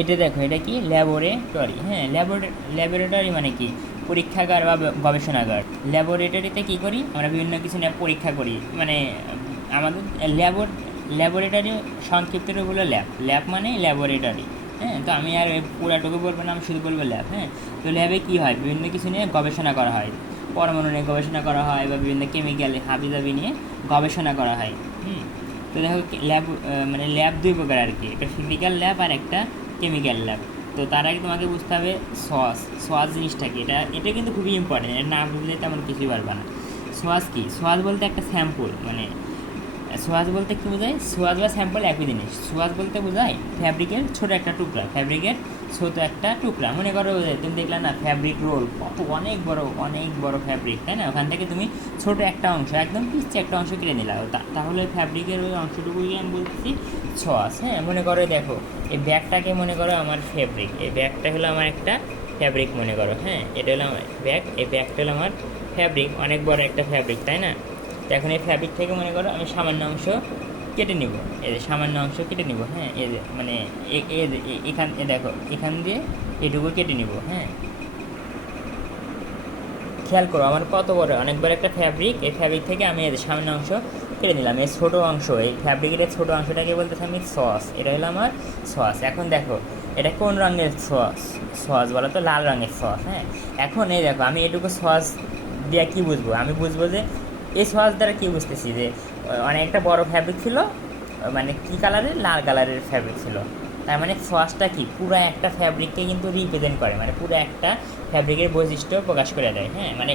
এটা দেখো, এটা কি ল্যাবরেটরি। হ্যাঁ, ল্যাবরেটরি মানে কি, পরীক্ষাগার বা গবেষণাগার। ল্যাবরেটরিতে কি করি আমরা, বিভিন্ন কিছু নিয়ে পরীক্ষা করি। মানে আমাদের ল্যাবরেটরি সংক্ষিপ্ত রূপ হলো ল্যাব। ল্যাব মানে ল্যাবরেটরি। হ্যাঁ, তো আমি আর পুরাটুকু বলবো না, আমি শুধু বলবো ল্যাব। হ্যাঁ, তো ল্যাবে কী হয়, বিভিন্ন কিছু নিয়ে গবেষণা করা হয়। পরমাণু নিয়ে গবেষণা করা হয় বা বিভিন্ন কেমিক্যাল হাবিজাবি নিয়ে গবেষণা করা হয়। হুম, তো দেখো ল্যাব মানে ল্যাব দুই প্রকার আর কি, একটা ফিজিক্যাল ল্যাব আর একটা কেমিক্যাল ল্যাব। তো তার আগে তোমাকে বুঝতে হবে সোয়াস জিনিসটা কি। এটা কিন্তু খুবই ইম্পর্টেন্ট, এটা না বুঝলে তেমন কিছুই পারবে না। সোয়াস কি, সোয়াস বলতে একটা স্যাম্পল, মানে সোয়াজ বলতে কী বোঝায়, সোয়াজ বা স্যাম্পল একই জিনিস। সোয়াজ বলতে বোঝায় ফ্যাব্রিকের ছোটো একটা টুকরা, ফ্যাব্রিকের ছোটো একটা টুকরা। মনে করো তুমি দেখলে না ফ্যাব্রিক রোল, কত অনেক বড় ফ্যাব্রিক, তাই না? ওখান থেকে তুমি ছোটো একটা অংশ, একদম পিচ্ছে একটা অংশ কেটে নিলা, তাহলে ফ্যাব্রিকের ওই অংশটুকুই আমি বলছি সোয়াজ। হ্যাঁ, মনে করো দেখো এই ব্যাগটাকে মনে করো আমার ফ্যাব্রিক, এই ব্যাগটা হলো আমার একটা ফ্যাব্রিক মনে করো। হ্যাঁ, এটা হলো আমার ব্যাগ, এই ব্যাগটা হলো আমার ফ্যাব্রিক, অনেক বড় একটা ফ্যাব্রিক, তাই না? তো এখন এই ফ্যাব্রিক থেকে মনে করো আমি সামান্য অংশ কেটে নিব, এই যে সামান্য অংশ কেটে নিব। হ্যাঁ, এই যে মানে দেখো এখান দিয়ে এটুকু কেটে নিব। হ্যাঁ, খেয়াল করো আমার কত বড়, অনেক বড় একটা ফ্যাব্রিক। এই ফ্যাব্রিক থেকে আমি এই যে সামান্য অংশ কেটে নিলাম, এই ছোটো অংশ, এই ফ্যাব্রিকের এই ছোটো অংশটাকে বলতেছি আমি সস। এটা হলো আমার সস। এখন দেখো এটা কোন রঙের সস, সস বলো তো, লাল রঙের সস। হ্যাঁ, এখন এই দেখো আমি এটুকু সস দিয়ে কী বুঝবো, আমি বুঝবো যে এই সস দ্বারা কী বুঝতেছি যে অনেকটা বড় ফ্যাব্রিক ছিল, মানে কী কালারের, লাল কালারের ফ্যাব্রিক ছিল। তার মানে সসটা কি, পুরো একটা ফ্যাব্রিককে কিন্তু রিপ্রেজেন্ট করে, মানে পুরো একটা ফ্যাব্রিকের বৈশিষ্ট্য প্রকাশ করে দেয়। হ্যাঁ, মানে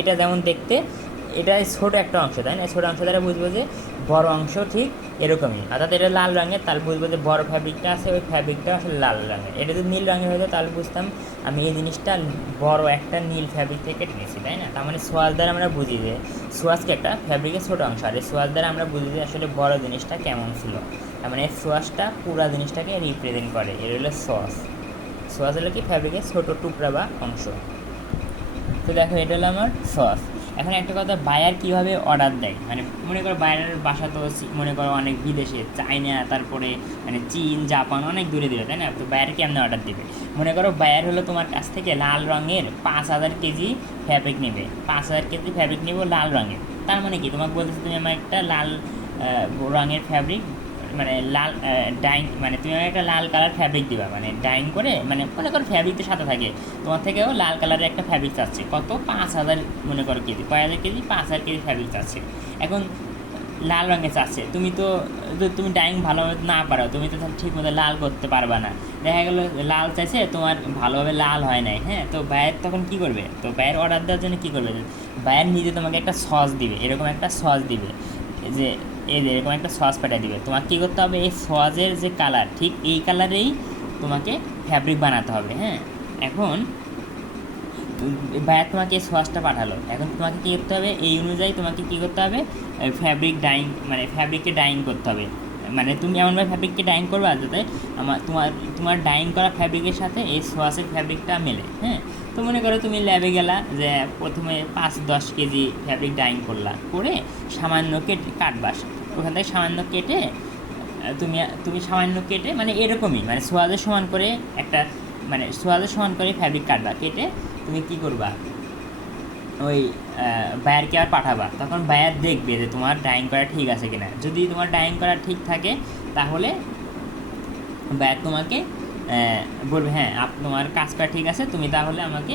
এটা যেমন দেখতে, এটা ছোটো একটা অংশ, তাই না? ছোটো অংশ দ্বারা বুঝবো যে বড় অংশ ঠিক এরকমই, অর্থাৎ এটা লাল রঙের, তাহলে বুঝবো যে বড় ফ্যাব্রিকটা আছে, ওই ফ্যাব্রিকটা আসলে লাল রঙের। এটা যদি নীল রঙের হতো তাহলে বুঝতাম আমি এই জিনিসটা বড় একটা নীল ফ্যাব্রিক থেকে কেটে নিয়েছি, তাই না? তার মানে সোয়াশ দ্বারা আমরা বুঝি যে সোয়াশকে একটা ফ্যাব্রিকের ছোটো অংশ, আর এই সোয়াশ দ্বারা আমরা বুঝি যে আসলে বড় জিনিসটা কেমন ছিল। তার মানে সোয়াশটা পুরো জিনিসটাকে রিপ্রেজেন্ট করে, এর হলো সস। সস হলো কি, ফ্যাব্রিকের ছোটো টুকরা বা অংশ। তো দেখো এটা হলো আমার সস। এখন একটা কথা, বায়ার কীভাবে অর্ডার দেয়, মানে মনে করো বায়ারের বাসা তো মনে করো অনেক বিদেশে, চায়না, তারপরে মানে চীন, জাপান, অনেক দূরে দূরে, তাই না? তো বায়ার কেমনে অর্ডার দেবে, মনে করো বায়ার হলো তোমার কাছ থেকে লাল রঙের 5,000 কেজি ফ্যাব্রিক নেবে, 5,000 কেজি ফ্যাব্রিক নেবো লাল রঙের। তার মানে কি, তোমাকে বলতেছে তুমি আমার একটা লাল রঙের ফ্যাব্রিক, মানে লাল ডাইং, মানে তুমি একটা লাল কালার ফ্যাব্রিক দিবা, মানে ডাইং করে, মানে মনে করো ফ্যাব্রিকটার সাথে থাকে, তোমার থেকেও লাল কালারের একটা ফ্যাব্রিক চাচ্ছে, কত, 5,000 মনে করো কেজি, কয় হাজার কেজি, 5,000 কেজি ফ্যাব্রিক চাচ্ছে। এখন লাল রঙে চাচ্ছে, তুমি ডাইং ভালোভাবে না পারো, তুমি তো ঠিক মতো লাল করতে পারবা না, দেখা গেলো লাল চাইছে, তোমার ভালোভাবে লাল হয় নাই। হ্যাঁ, তো বায়ার তখন কী করবে, তো বায়ার অর্ডার দেওয়ার জন্য কী করবে, বায়ার নিজে তোমাকে একটা সস দিবে, এরকম একটা সস দিবে, যে এই যে এরকম একটা সস পাঠিয়ে দিবে। তোমাকে কী করতে হবে, এই সসের যে কালার, ঠিক এই কালারেই তোমাকে ফ্যাব্রিক বানাতে হবে। হ্যাঁ, এখন বায়ার তোমাকে এই সসটা পাঠালো, এখন তোমাকে কী করতে হবে, এই অনুযায়ী তোমাকে কী করতে হবে, ফ্যাব্রিক ডাইং, মানে ফ্যাব্রিককে ডাইং করতে হবে। মানে তুমি এমনভাবে ফ্যাব্রিককে ডাইং করবে যাতে তোমার ডাইং করা ফ্যাব্রিকের সাথে এই সোয়াসের ফ্যাব্রিকটা মেলে। হ্যাঁ, তো মনে করো তুমি ল্যাবে গেলা, যে প্রথমে 5-10 কেজি ফ্যাব্রিক ডাইং করলা, করে সামান্য কাটবা, ওখান থেকে সামান্য কেটে তুমি সামান্য কেটে, মানে এরকমই, মানে সোয়াজের সমান করে একটা, মানে সোয়াজের সমান করে ফ্যাব্রিক কাটবা, কেটে তুমি কী করবা, ওই বায়ারকে আর পাঠাবা। তখন বায়ার দেখবে যে তোমার ডাইং করা ঠিক আছে কিনা। যদি তোমার ডাইং করা ঠিক থাকে তাহলে বায়ার তোমাকে বলবে হ্যাঁ তোমার কাজ করা ঠিক আছে, তুমি তাহলে আমাকে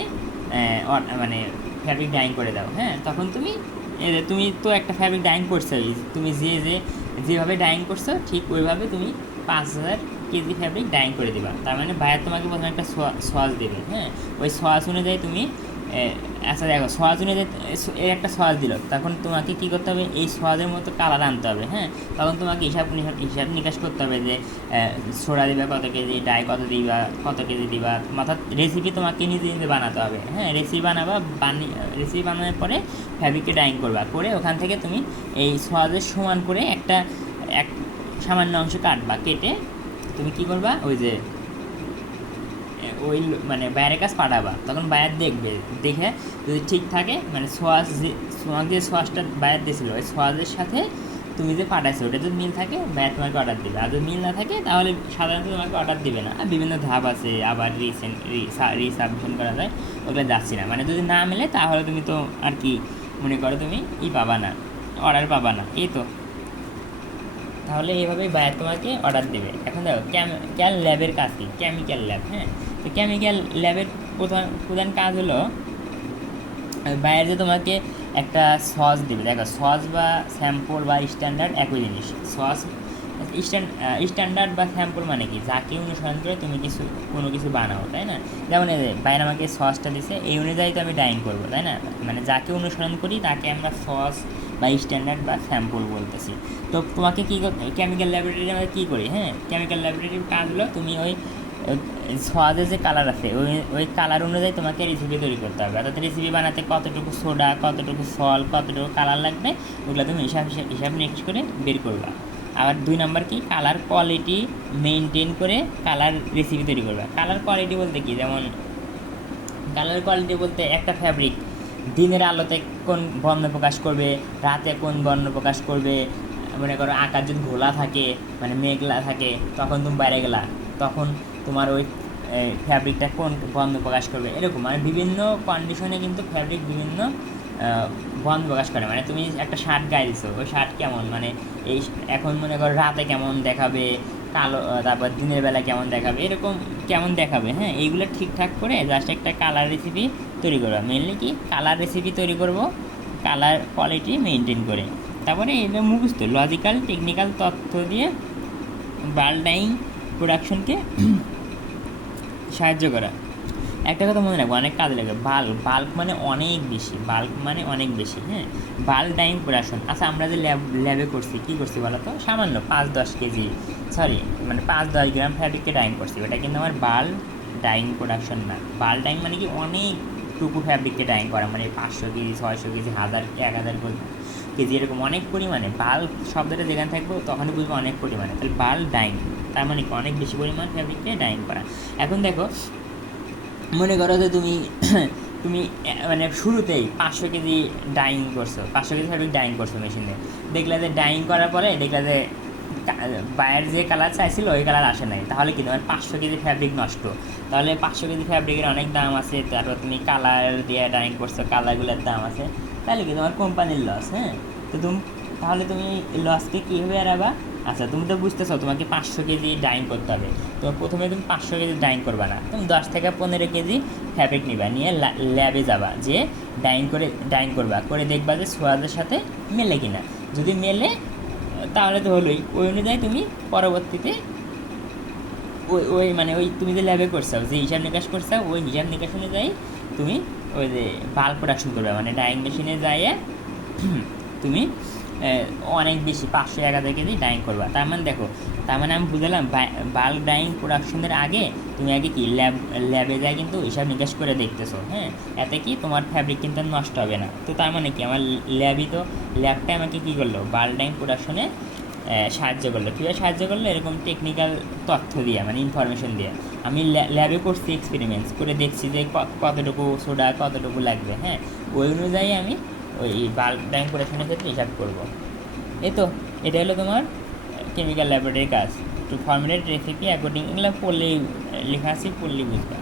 মানে ফ্যাব্রিক ডাইং করে দাও। হ্যাঁ, তখন তুমি তো একটা ফ্যাব্রিক ডাইং করছো, তুমি যেভাবে ডাইং করছো ঠিক ওইভাবে তুমি 5,000 কেজি ফ্যাব্রিক ডাইং করে দেবা। তার মানে বায়ার তোমাকে প্রথমে একটা সস দেবে। হ্যাঁ, ওই সস অনুযায়ী তুমি আচ্ছা দেখো, সস অনুযায়ী এর একটা সস দিল, তখন তোমাকে কী করতে হবে, এই সসের মতো কালার আনতে হবে। হ্যাঁ, তখন তোমাকে হিসাব নিকাশ করতে হবে যে সোডা দিবা কত কেজি, ডাই কত কেজি দিবা, অর্থাৎ রেসিপি তোমাকে নিজে নিজে বানাতে হবে। হ্যাঁ, রেসিপি বানানোর পরে ফ্যাব্রিককে ডাইং করবা, করে ওখান থেকে তুমি এই সসের সমান করে এক সামান্য অংশ কাটবা, কেটে তুমি কী করবা, ওই যে ওই মানে বায়ারের কাছে পাঠাবা। তখন বায়ার দেখবে, দেখে যদি ঠিক থাকে, মানে তোমাকে যে সসটা বায়ার দিয়েছিল ওই সসের সাথে তুমি যে পাঠাইছো ওটা যদি মিল থাকে বায়ার তোমাকে অর্ডার দেবে, আর যদি মিল না থাকে তাহলে সাধারণত তোমাকে অর্ডার দেবে না। আর বিভিন্ন ধাপ আছে, আবার রিসাবমিশন করা যায়, ওগুলো যাচ্ছি না। মানে যদি না মেলে তাহলে তুমি তো আর কি মনে করো তুমি পাবা না, অর্ডার পাবা না, এই তো। তাহলে এইভাবেই বায়ার তোমাকে অর্ডার দেবে। এখন দেখো ক্যাল ল্যাবের কাজ কি, কেমিক্যাল ল্যাব। হ্যাঁ, তো কেমিক্যাল ল্যাবের প্রধান কাজ হলো বায়ার যে তোমাকে একটা সস দেবে। দেখো সস বা স্যাম্পল বা স্ট্যান্ডার্ড একই জিনিস। সস স্ট্যান্ডার্ড বা স্যাম্পল মানে কি, যাকে অনুসরণ করে তুমি কোনো কিছু বানাও, তাই না? যেমন এই যে বাইরে আমাকে সসটা দিছে, এই অনুযায়ী তো আমি ডাইং করবো, তাই না? মানে যাকে অনুসরণ করি তাকে আমরা সস বা স্ট্যান্ডার্ড বা স্যাম্পল বলতেছি। তো তোমাকে কী কেমিক্যাল ল্যাবরেটরি আমরা কী করি, হ্যাঁ, কেমিক্যাল ল্যাবরেটরির কাজ হলো তুমি ওই সসের যে কালার আছে ওই কালার অনুযায়ী তোমাকে রেসিপি তৈরি করতে হবে। অর্থাৎ রেসিপি বানাতে কতটুকু সোডা, কতটুকু সল, কতটুকু কালার লাগবে, ওগুলো তুমি হিসাব নিকাশ করে বের করবা। আবার 2 নাম্বার কি, কালার কোয়ালিটি মেনটেন করে কালার রেসিপি তৈরি করবে। কালার কোয়ালিটি বলতে কি, যেমন কালার কোয়ালিটি বলতে একটা ফ্যাব্রিক দিনের আলোতে কোন বর্ণ প্রকাশ করবে, রাতে কোন বর্ণ প্রকাশ করবে। মনে করো আকাশ যদি ঘোলা থাকে, মানে মেঘলা থাকে, তখন তুমি বাইরে গেলা, তখন তোমার ওই ফ্যাব্রিকটা কোন বর্ণ প্রকাশ করবে, এরকম। মানে বিভিন্ন কন্ডিশনে কিন্তু ফ্যাব্রিক বিভিন্ন বর্ণ প্রকাশ করে। মানে তুমি একটা শার্ট গায়ে দিছো, ওই শার্ট কেমন, মানে এই এখন মনে করো রাতে কেমন দেখাবে, কালো, তারপর দিনের বেলা কেমন দেখাবে, এরকম কেমন দেখাবে। হ্যাঁ, এইগুলো ঠিকঠাক করে জাস্ট একটা কালার রেসিপি তৈরি করবো। মেনলি কি কালার রেসিপি তৈরি করব, কালার কোয়ালিটি মেনটেন করে। তারপরে এটা মুখস্থ লজিক্যাল টেকনিক্যাল তথ্য দিয়ে বাল্ক ডাইং প্রোডাকশনকে সাহায্য করা। একটা কথা মনে রাখবো, অনেক কাজে লাগে। বাল্ক মানে অনেক বেশি। হ্যাঁ, বাল্ক ডাইং প্রোডাকশন। আচ্ছা, আমরা যে ল্যাবে করছি, কী করছি বলো তো? সামান্য 5-10 কেজি, মানে 5-10 গ্রাম ফ্যাব্রিককে ডাইং করছি। ওটা কিন্তু আমার বাল্ক ডাইং প্রোডাকশন না। বাল্ক ডাইং মানে কি অনেকটুকু ফ্যাব্রিককে ডাইং করা, মানে 500 কেজি, 600 কেজি, 1000 কেজি, এরকম অনেক পরিমাণে। বাল্ক শব্দটা যেখানে থাকবো তখনই বুঝবো অনেক পরিমাণে। তাহলে বাল্ক ডাইং তার মানে কি অনেক বেশি পরিমাণ ফ্যাব্রিককে ডাইং করা। এখন দেখো, মনে করো যে তুমি মানে শুরুতেই 500 কেজি ডাইং করছো, 500 কেজি ফ্যাব্রিক ডাইং করছো মেশিনে। দেখলে যে ডাইং করার পরে দেখলে যে বায়ের যে কালার চাইছিল ওই কালার আসে নাই, তাহলে কি তোমার 500 কেজি ফ্যাব্রিক নষ্ট। তাহলে 500 কেজি ফ্যাব্রিকের অনেক দাম আছে, তারপর তুমি কালার দিয়ে ডাইং করছো, কালারগুলোর দাম আছে, তাহলে কি তোমার কোম্পানির লস। হ্যাঁ, তো তাহলে তুমি লসকে কীভাবে এড়াবা? আচ্ছা, তুমি তো বুঝতেছো তোমাকে 500 কেজি ডাইং করতে হবে। তো প্রথমে তুমি 500 কেজি ডাইং করবা না, তুমি 10 থেকে 15 কেজি ফ্যাব্রিক নিবা, নিয়ে ল্যাবে যাবা, যে ডাইং করবা, করে দেখবা যে সোয়াজের সাথে মেলে কিনা। যদি মেলে তাহলে তো হলোই। ওই অনুযায়ী তুমি পরবর্তীতে ওই তুমি যে ল্যাবে করছো, যে হিসাব নিকাশ করছো, ওই হিসাব নিকাশ অনুযায়ী তুমি ওই যে বাল্ক প্রোডাকশন করবে, মানে ডাইং মেশিনে যাইয়ে তুমি অনেক বেশি 500-1000 কেজি ডাইং করবা। তার মানে দেখো, তার মানে আমি বুঝলাম বাল্ক ডাইং প্রোডাকশনের আগে তুমি আগে কি ল্যাবে যায় কিন্তু হিসাব নিকাশ করে দেখতেছো। হ্যাঁ, এতে কি তোমার ফ্যাব্রিক কিন্তু নষ্ট হবে না। তো তার মানে কি আমার ল্যাবটা আমাকে কী করলো, বাল্ক ডাইং প্রোডাকশনে সাহায্য করলো। কীভাবে সাহায্য করলো? এরকম টেকনিক্যাল তথ্য দিয়ে, মানে ইনফরমেশন দিয়ে। আমি ল্যাবে করছি, এক্সপেরিমেন্টস করে দেখছি যে কতটুকু সোডা কতটুকু লাগবে। হ্যাঁ, ওই অনুযায়ী আমি ওই বাল্ক ডাইং প্রোডাকশনের ক্ষেত্রে হিসাব করবো। এই তো, এটা হলো তোমার কেমিক্যাল ল্যাবরেটরির কাজ। টু ফর্মুলেট রেসিপি অ্যাকর্ডিং, এগুলো পড়লেই লেখা আছে, পড়লেই বুঝবে।